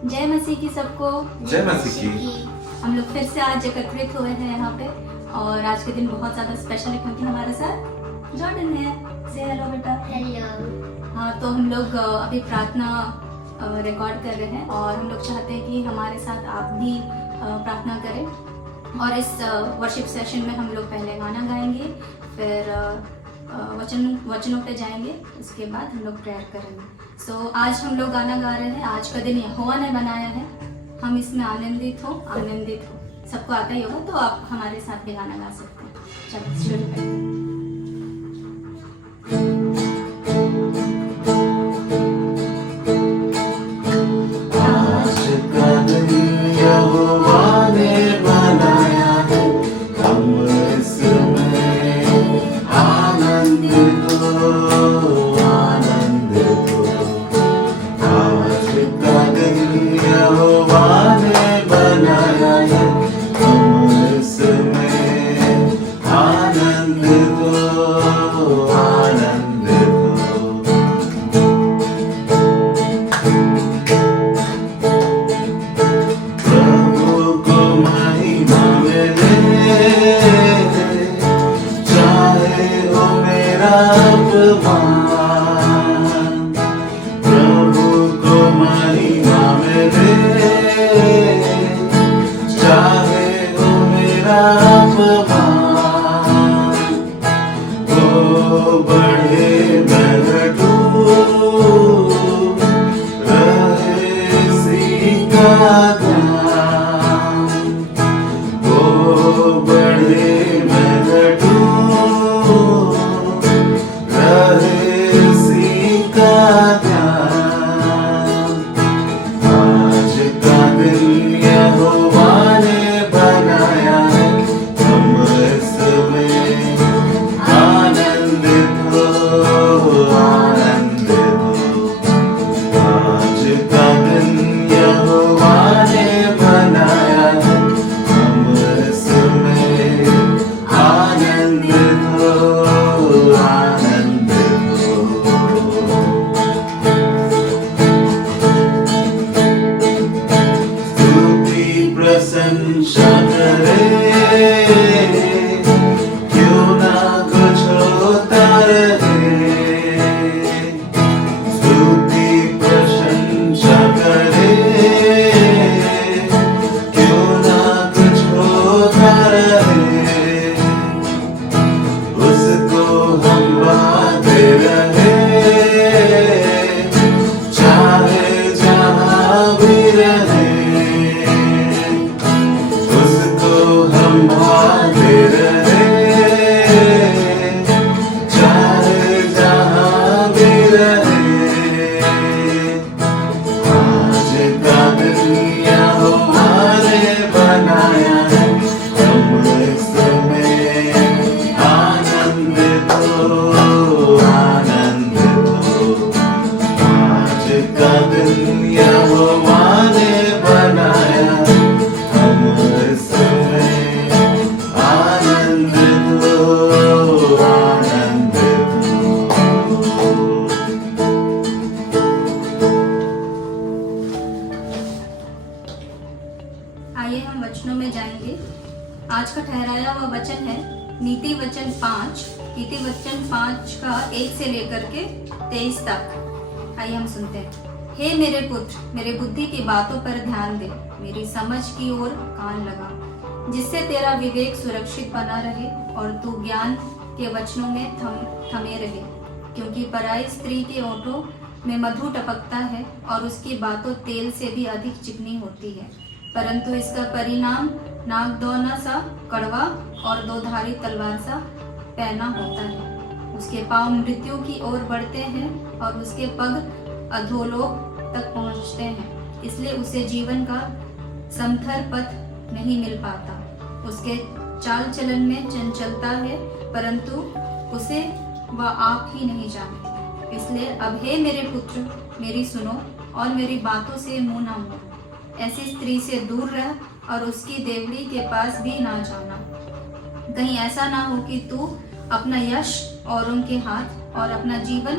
जय मसीह की सबको। जय मसीह की। हम लोग फिर से आज एकत्रित हुए हैं यहाँ पे और आज के दिन बहुत ज़्यादा स्पेशल है क्योंकि हमारे साथ जॉर्डन है। से हेलो बेटा। हेलो। हाँ, तो हम लोग अभी प्रार्थना रिकॉर्ड कर रहे हैं और हम लोग चाहते हैं कि हमारे साथ आप भी प्रार्थना करें। और इस वर्शिप सेशन में हम लोग पहले गाना गाएंगे, फिर वचनों पे जाएंगे, उसके बाद हम लोग प्रेयर करेंगे। सो आज हम लोग गाना गा रहे हैं, आज का दिन यहोवा ने बनाया है, हम इसमें आनंदित हो। सबको आता ही होगा, तो आप हमारे साथ भी गाना गा सकते हैं। चलो शुरू करते हैं। आज का ठहराया हुआ वचन है नीति वचन 5 का 1 से लेकर के 23 तक। आइए हम सुनते हैं। हे मेरे पुत्र, मेरे बुद्धि की बातों पर ध्यान दे, मेरी समझ की ओर कान लगा, जिससे तेरा विवेक सुरक्षित बना रहे और तू ज्ञान के वचनों में थमे रहे। क्योंकि पराई स्त्री के ओंठों में मधु टपकता है और उसकी बातों तेल से भी अधिक चिकनी होती है, परंतु इसका परिणाम नागदौना सा कड़वा और दोधारी तलवार सा पैना होता है। उसके पांव मृत्यु की ओर बढ़ते हैं और उसके पग अधोलोक तक पहुंचते हैं, इसलिए उसे जीवन का समथर पथ नहीं मिल पाता। उसके चाल चलन में चंचलता है, परंतु उसे वह आप ही नहीं जानते। इसलिए अब हे मेरे पुत्र, मेरी सुनो और मेरी बातों से मुंह न मोड़ो। ऐसी स्त्री से दूर रह और उसकी देवड़ी के पास भी ना जाना। कहीं ऐसा ना हो कि तू अपना यश औरों के हाथ और अपना जीवन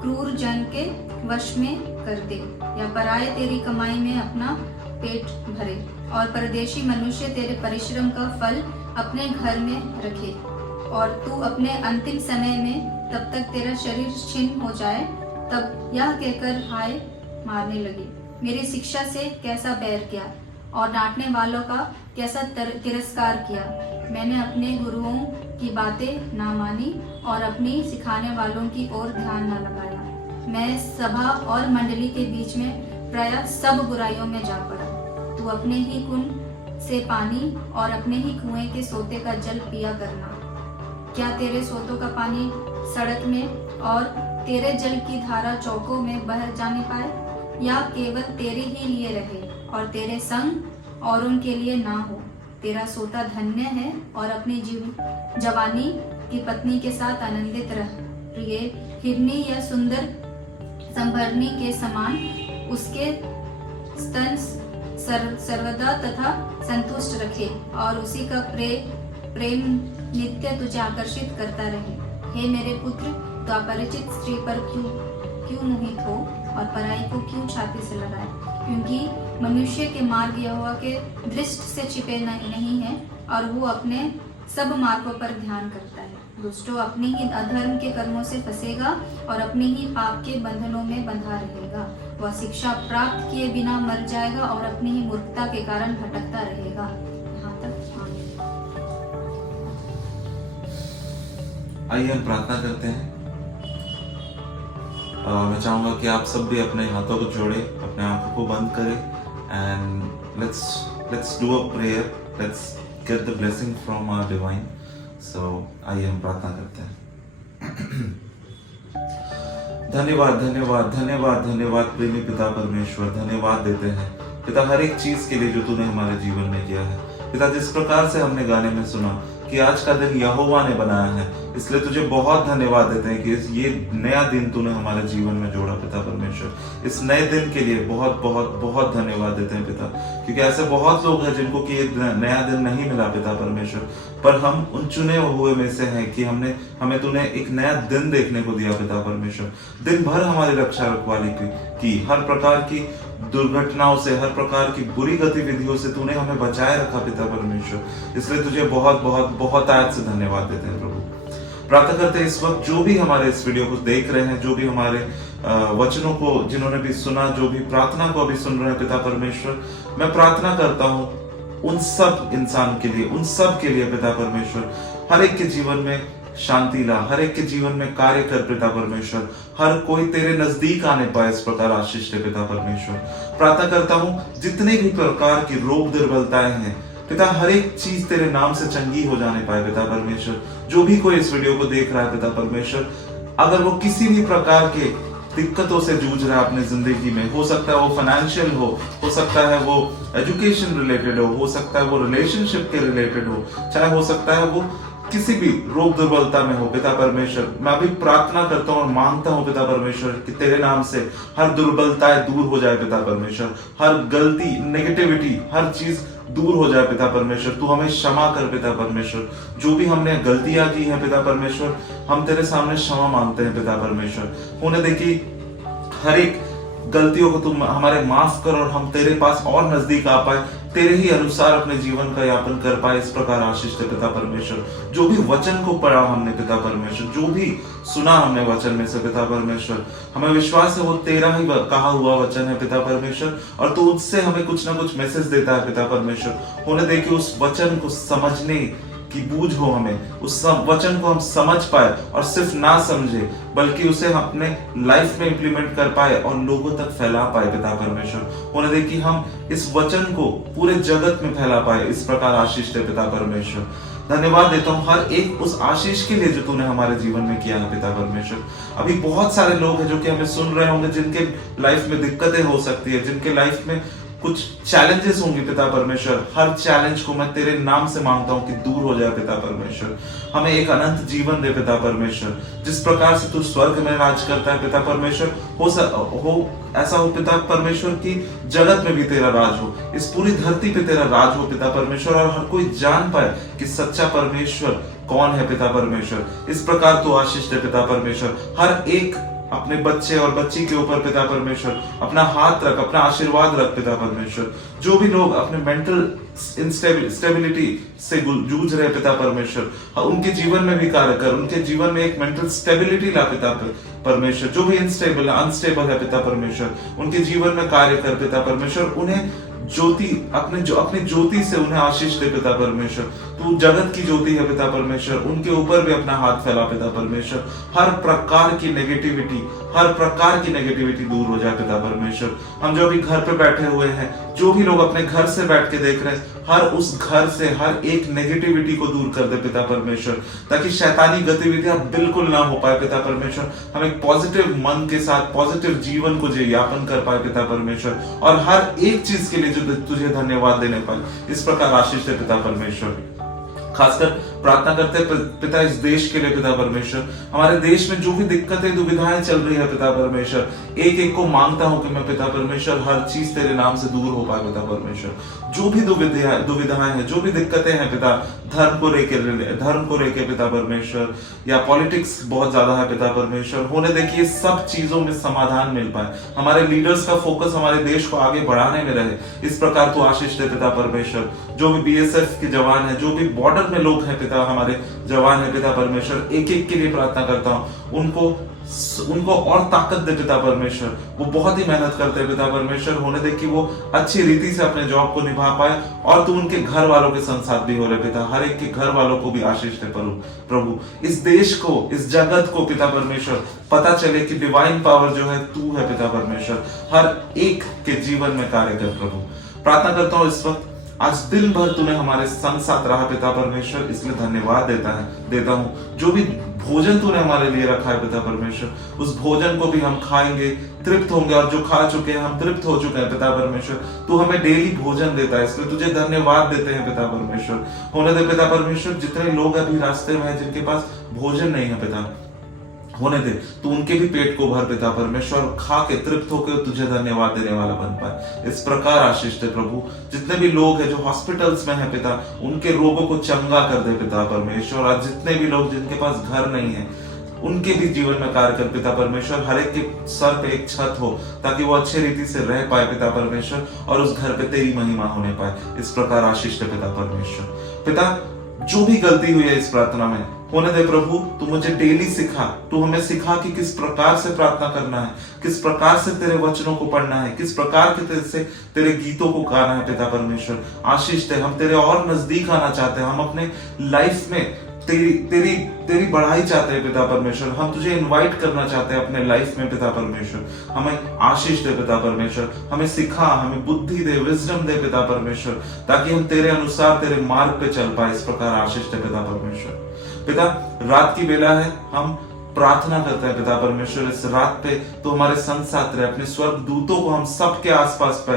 क्रूर जन के वश में कर दे, या पराये तेरी कमाई में अपना पेट भरे, और परदेशी मनुष्य तेरे परिश्रम का फल अपने घर में रखे, और तू अपने अंतिम समय में तब तक तेरा शरीर छिन्न हो जाए, तब यह कहकर हाय मारने लगे, मेरी शिक्षा से कैसा बैर किया और डांटने वालों का कैसा तिरस्कार किया। मैंने अपने गुरुओं की बातें ना मानी और अपनी सिखाने वालों की ओर ध्यान न लगाया। मैं सभा और मंडली के बीच में प्रायः सब बुराइयों में जा पड़ा। तू अपने ही कुंड से पानी और अपने ही कुएं के सोते का जल पिया करना। क्या तेरे सोतों का पानी सड़क में और तेरे जल की धारा चौकों में बह जाने पाए, या केवल तेरे ही लिए रहे और तेरे संग और उनके लिए ना हो। तेरा सोता धन्य है और अपनी जवानी की पत्नी के साथ आनंदित रहिए। हिरनी या सुंदर संभरनी के समान उसके स्तन सर्वदा तथा संतुष्ट रखे, और उसी का प्रेम नित्य तुझे आकर्षित करता रहे। हे मेरे पुत्र, तो अपरिचित स्त्री पर क्यों मोहित हो और पराई को क्यों छाती से लगाए, क्योंकि मनुष्य के मार्ग यहोवा के दृष्टि से छिपे नहीं है, और वो अपने सब मार्गों पर ध्यान करता है। दुष्टों अपनी ही अधर्म के कर्मों से फंसेगा और अपनी ही पाप के बंधनों में बंधा रहेगा। वह शिक्षा प्राप्त किए बिना मर जाएगा और अपनी ही मूर्खता के कारण भटकता रहेगा। यहाँ तक। आइए हम प्रार्थना करते हैं। मैं चाहूंगा कि आप सब भी अपने हाथों को जोड़े, अपने आंखों को बंद करें, and let's do a prayer, let's get the blessing from our divine. So आइए हम प्रार्थना करते हैं। धन्यवाद धन्यवाद धन्यवाद धन्यवाद प्रेमी पिता परमेश्वर, धन्यवाद देते हैं पिता हर एक चीज के लिए जो तूने हमारे जीवन में किया है। पिता जिस प्रकार से हमने गाने में सुना कि आज का दिन यहोवा ने बनाया है, इसलिए तुझे बहुत धन्यवाद देते हैं कि ये नया दिन तूने हमारे जीवन में जोड़ा पिता परमेश्वर। इस नए दिन के लिए बहुत बहुत बहुत धन्यवाद देते हैं पिता, क्योंकि ऐसे बहुत लोग हैं जिनको कि ये नया दिन नहीं मिला पिता परमेश्वर, पर हम उन चुने हुए में से हैं कि हमें तूने एक नया दिन देखने को दिया पिता परमेश्वर। दिन भर हमारी रक्षा रखवाली की, हर प्रकार की दुर्घटनाओं से, हर प्रकार की बुरी गतिविधियों से तूने हमें बचाए रखा पिता परमेश्वर। इसलिए तुझे बहुत बहुत बहुत आज से धन्यवाद देते हैं प्रभु। प्रार्थना करते हैं इस वक्त जो भी हमारे इस वीडियो को देख रहे हैं, जो भी हमारे वचनों को जिन्होंने भी सुना, जो भी प्रार्थना को अभी सुन रहे हैं पिता परमेश्वर, मैं प्रार्थना करता हूँ उन सब इंसान के लिए, उन सब के लिए पिता परमेश्वर, हर एक के जीवन में शांति ला, हर एक के जीवन में कार्य कर पिता परमेश्वर, हर कोई तेरे नजदीक आने पाए, इस प्रकार आशीष दे पिता परमेश्वर। प्रार्थना करता हूँ जितने भी प्रकार की रोग दुर्बलताएं हैं पिता, हर एक चीज तेरे नाम से चंगी हो जाने पाए पिता परमेश्वर। जो भी कोई इस वीडियो को देख रहा है पिता परमेश्वर, अगर वो किसी भी प्रकार के दिक्कतों से जूझ रहा है अपनी जिंदगी में, हो सकता है वो फाइनेंशियल हो सकता है वो एजुकेशन रिलेटेड हो सकता है वो रिलेशनशिप के रिलेटेड हो, चाहे हो सकता है वो किसी भी रोग दुर्बलता में हो पिता परमेश्वर, मैं अभी प्रार्थना करता हूँ और मांगता हूँ पिता परमेश्वर कि तेरे नाम से हर दुर्बलताएं दूर हो जाए पिता परमेश्वर, हर गलती, नेगेटिविटी, हर चीज दूर हो जाए पिता परमेश्वर। तू हमें क्षमा कर पिता परमेश्वर, जो भी हमने गलतियां की हैं पिता परमेश्वर, हम तेरे सामने क्षमा मांगते हैं पिता परमेश्वर। होने दे कि हर एक गलतियों को तुम हमारे माफ कर और हम तेरे पास और नजदीक आ पाए, तेरे ही अनुसार अपने जीवन का यापन कर पाए, इस प्रकार आशीष दे पिता परमेश्वर। जो भी वचन को पढ़ा हमने पिता परमेश्वर, जो भी सुना हमने वचन में से पिता परमेश्वर, हमें विश्वास है वो तेरा ही कहा हुआ वचन है पिता परमेश्वर, और तू उससे हमें कुछ ना कुछ मैसेज देता है पिता परमेश्वर। होने दे कि उस वचन को समझने की बूझ हो हमें, उस वचन को हम समझ पाए और सिर्फ ना समझे बल्कि उसे हम अपने लाइफ में इंप्लीमेंट कर पाए और लोगों तक फैला पाए पिता परमेश्वर। होने दे कि हम इस वचन को पूरे जगत में फैला पाए, इस प्रकार आशीष दे पिता परमेश्वर। धन्यवाद देता हूँ हर एक उस आशीष के लिए जो तूने हमारे जीवन में किया है पिता परमेश्वर। अभी बहुत सारे लोग हैं जो कि हमें सुन रहे होंगे, जिनके लाइफ में दिक्कतें हो सकती है, जिनके लाइफ में कुछ चैलेंजेस होंगे पिता परमेश्वर। हर चैलेंज को मैं तेरे नाम से मांगता हूँ कि दूर हो जाए पिता परमेश्वर। हमें एक अनंत जीवन दे पिता परमेश्वर, जिस प्रकार से तू स्वर्ग में राज करता है पिता परमेश्वर, ऐसा हो पिता परमेश्वर की जगत में भी तेरा राज हो, इस पूरी धरती पे तेरा राज हो पिता परमेश्वर, और हर कोई जान पाए कि सच्चा परमेश्वर कौन है पिता परमेश्वर। इस प्रकार तू आशीष दे पिता परमेश्वर। हर एक अपने बच्चे और बच्ची के ऊपर पिता परमेश्वर अपना हाथ रख, अपना आशीर्वाद रख पिता परमेश्वर। जो भी लोग अपने मेंटल स्टेबिलिटी से जूझ रहे पिता परमेश्वर, उनके जीवन में भी कार्य कर, उनके जीवन में एक मेंटल स्टेबिलिटी ला पिता परमेश्वर। जो भी अनस्टेबल है पिता परमेश्वर, उनके जीवन में कार्य कर पिता परमेश्वर। उन्हें ज्योति अपनी ज्योति से उन्हें आशीष दे पिता परमेश्वर। तू जगत की ज्योति है पिता परमेश्वर, उनके ऊपर भी अपना हाथ फैला पिता परमेश्वर। हर प्रकार की नेगेटिविटी दूर हो जाए पिता परमेश्वर। हम जो भी घर पे बैठे हुए हैं, जो भी लोग अपने घर से बैठ के देख रहे हैं, हर उस घर से हर एक नेगेटिविटी को दूर कर दे पिता परमेश्वर, ताकि शैतानी गतिविधियां बिल्कुल ना हो पाए पिता परमेश्वर। हम एक पॉजिटिव मन के साथ पॉजिटिव जीवन को यापन कर पाए पिता परमेश्वर, और हर एक चीज के लिए जो तुझे धन्यवाद देने पाए। इस प्रकार आशीष दे पिता परमेश्वर। खासकर प्रार्थना करते हैं पिता इस देश के लिए पिता परमेश्वर। हमारे देश में जो भी दिक्कतें दुविधाएं चल रही है पिता परमेश्वर, एक एक को मांगता हूं कि मैं पिता परमेश्वर हर चीज तेरे नाम से दूर हो पाए पिता परमेश्वर। जो भी दुविधाएं हैं, जो भी दिक्कतें हैं पिता, धर्म को लेके पिता परमेश्वर, या पॉलिटिक्स बहुत ज्यादा है पिता परमेश्वर, होने देखिए सब चीजों में समाधान मिल पाए। हमारे लीडर्स का फोकस हमारे देश को आगे बढ़ाने में रहे। इस प्रकार तो आशीष दे पिता परमेश्वर। जो भी बीएसएफ के जवान है, जो भी बॉर्डर में लोग हैं पिता, हमारे जवान है पिता परमेश्वर, एक एक के लिए प्रार्थना करता हूं, उनको और ताकत दे पिता परमेश्वर। वो बहुत ही मेहनत करते हैं पिता परमेश्वर, होने दे कि वो अच्छी रीति से अपने जॉब को निभा पाए, और तू उनके घर वालों के संसाथ भी हो रहे पिता। हर एक के घर वालों को भी आशीष दे प्रभु। इस देश को, इस जगत को पिता परमेश्वर पता चले कि डिवाइन पावर जो है तू है पिता परमेश्वर। हर एक के जीवन में कार्य कर प्रभु। प्रार्थना करता हूँ इस वक्त, आज दिन भर तूने हमारे संग साथ रहा पिता परमेश्वर, इसलिए धन्यवाद देता हूँ। जो भी भोजन तूने हमारे लिए रखा है पिता परमेश्वर, उस भोजन को भी हम खाएंगे, तृप्त होंगे, और जो खा चुके हैं हम तृप्त हो चुके हैं पिता परमेश्वर। तू हमें डेली भोजन देता है, इसलिए तुझे धन्यवाद देते हैं पिता परमेश्वर। होने दे पिता परमेश्वर, जितने लोग अभी रास्ते में हैं, जिनके पास भोजन नहीं है पिता, होने दे तू उनके भी पेट को भर पिता परमेश्वर, खा के तृप्त होकर तुझे धन्यवाद देने वाला बन पाए। इस प्रकार आशीष दे प्रभु। जितने भी लोग हैं जो हॉस्पिटल्स में हैं पिता, उनके रोगों को चंगा कर दे पिता परमेश्वर। आज जितने भी लोग जिनके पास घर नहीं है, उनके भी जीवन में कार्य कर पिता परमेश्वर। हर एक के सर पे एक छत हो, ताकि वो अच्छे रीति से रह पाए पिता परमेश्वर, और उस घर पे तेरी महिमा होने पाए। इस प्रकार आशीष दे पिता परमेश्वर। पिता, जो भी गलती हुई है इस प्रार्थना में, होने दे प्रभु। तू मुझे डेली सिखा, तू हमें सिखा कि किस प्रकार से प्रार्थना करना है, किस प्रकार से तेरे वचनों को पढ़ना है, किस प्रकार के तेरे गीतों को गाना है पिता परमेश्वर। आशीष दे। हम तेरे और नजदीक आना चाहते हैं, हम अपने लाइफ में तेरी बढ़ाई चाहते हैं पिता परमेश्वर। हम तुझे इनवाइट करना चाहते हैं अपने लाइफ में पिता परमेश्वर। हमें आशीष दे पिता परमेश्वर, हमें सिखा, हमें बुद्धि दे, विजडम दे पिता परमेश्वर, ताकि हम तेरे अनुसार तेरे मार्ग पे चल पाए। इस प्रकार आशीष दे पिता परमेश्वर। पिता, रात की बेला है, हम प्रार्थना करते हैं पिता परमेश्वर, इस रात पे तो हमारे संग साथ रहे। अपने स्वर्ग दूतों को हम सबके आसपास पे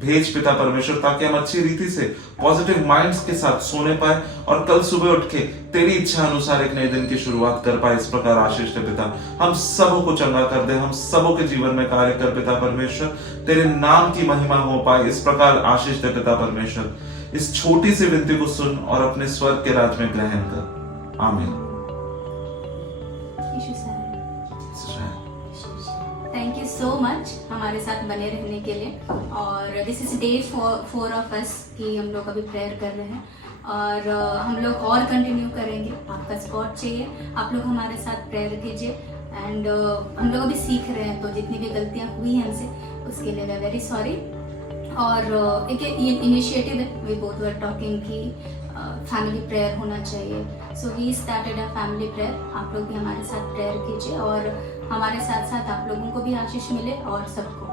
भेज पिता परमेश्वर, ताकि हम अच्छी रीति से पॉजिटिव माइंड्स के साथ सोने पाए, और कल सुबह उठ के तेरी इच्छा अनुसार एक नए दिन की शुरुआत कर पाए। इस प्रकार आशीष दे पिता। हम सबों को चंगा कर दे, हम सबों के जीवन में कार्य कर पिता परमेश्वर, तेरे नाम की महिमा हो पाए। इस प्रकार आशीष दे पिता परमेश्वर। इस छोटी सी विनती को सुन और अपने स्वर्ग के राज में ग्रहण कर। आमीन। थैंक यू सो मच हमारे साथ बने रहने के लिए। और this is day 4 of us कि हम लोग अभी प्रेयर कर रहे हैं, और हम लोग और कंटिन्यू करेंगे। आपका सपोर्ट चाहिए, आप लोग हमारे साथ प्रेयर कीजिए। एंड हम लोग अभी सीख रहे हैं, तो जितनी भी गलतियाँ हुई हैं हमसे, उसके लिए वी आर वेरी सॉरी। और एक इनिशिएटिव है, वी बोथ वर टॉकिंग कि फैमिली प्रेयर होना चाहिए। So we started a family prayer. आप लोग भी हमारे साथ प्रेयर कीजिए, और हमारे साथ साथ आप लोगों को भी आशीष मिले, और सबको,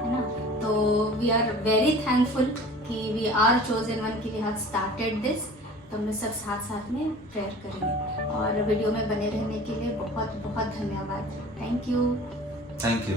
है ना। तो वी आर वेरी थैंकफुल कि वी आर चोजन वन, कि वी हैव स्टार्टेड दिस। तो हम सब साथ साथ में प्रेयर करेंगे, और वीडियो में बने रहने के लिए बहुत बहुत धन्यवाद। Thank you. Thank you.